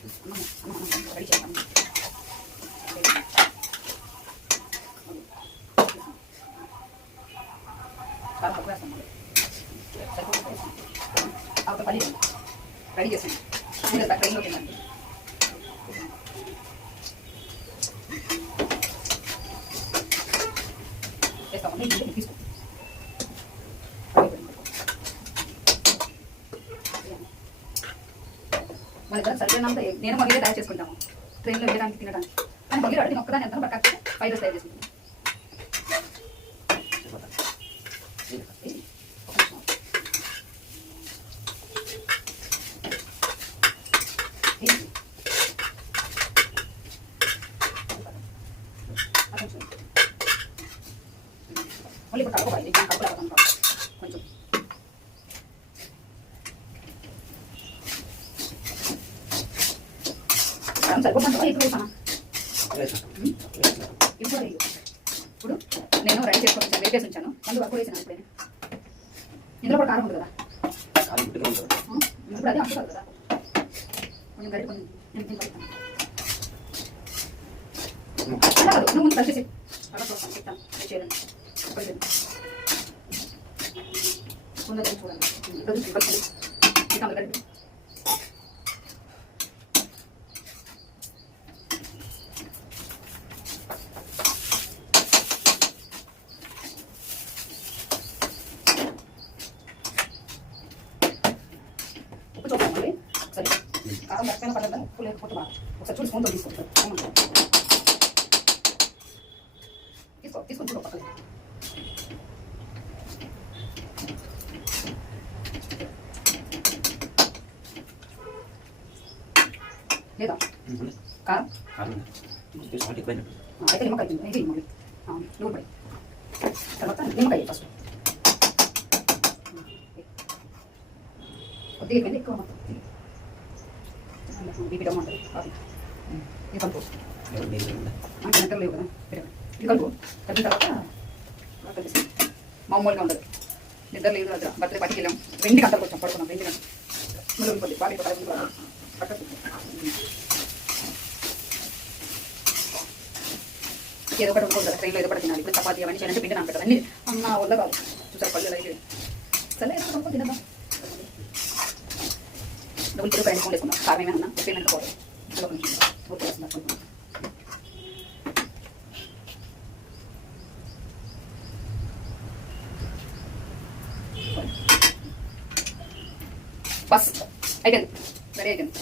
Ready చేద్దాం. చాలా తక్కువ వేస్తాం. ఒక పని రెడీ చేసాను. ట్రైన్లో తిన్నాను. వేస్తామండి. తీసుకో మన దగ్గర సరిపోయినంత నేను మళ్ళీ తయారు చేసుకుంటాము ట్రైన్లో వేయడానికి తినడానికి. కానీ మళ్ళీ అడిగి ఒక్కదాన్ని ఎంత పక్క ఫ్రైడ్ రైస్ తయారు చేసుకుంటాను. మళ్ళీ ఇప్పుడు కలుపుకోవాలి. కలుపుకోవాలి కొంచెం సరిపోతుంది. ఇప్పుడు ఇప్పుడు నేను రెడీ చేసుకొని వెయిట్ చేసి ఉంచాను. అందులో వరకు వేసాను. ఇప్పుడు ఇందులో కూడా కారం ఉంది కదా, ఇప్పుడు అదే అంటున్నారు కదా. కొంచెం గడి కొంచెం నేను తింటాను. నువ్వు ముందు కలిసి అలా చూస్తాను. చెప్తాను చేయాలని ముందు చూడండి. ఇంకా గడి ఉప్పు చూడండి. సరే కారం దక్కన పడదా ఉప్పు లేకపోతే బాగా ఒకసారి చూసి స్పూన్తో తీసుకుంటారు. తీసుకొని చూడ పక్కన లేదా కారం అయితే నిమ్మకాయ ఇది మళ్ళీ నూనె పడి తర్వాత నిమ్మకాయ ఫస్ట్ కొద్దిగా అయిపోయింది. ఎక్కువ మొత్తం బీపీ డమ్ ఉంటుంది. కాఫీ ఇది కలుపు. నిద్ర లేవు కదా, ఇది కలుపు. కలిపిన తర్వాత కలిపేసి మామూలుగా ఉండదు. నిద్ర లేదు కదా, బర్త్డే పట్టుకు వెళ్ళాం. 2 గంటలకు వచ్చాం, పడుకున్నాం. 2 గంటలు ముందు ఉంటుంది. బాగా పట్టకు ఏదో ఒకటి ఉంటుంది కదా ట్రైన్లో, ఏదో ఒకటి తినాలి. ఇప్పుడు చపాతీ అవన్నీ చేయాలంటే పిండి నానబెట్టాలి. అన్ని అన్న వల్ల కాదు. చూసారు పళ్ళు అయితే సరే వేసుకుంటాం. తినదా డబ్బులు తిరుగు పైన వేసుకున్నాం. కారం ఏమైనా ఉప్పు ఏమైనా పోవాలి. అలా కొంచెం ఉప్పు వేస్తున్నారు. బస్ అయిపోయింది, రెడీ అయిపోయింది.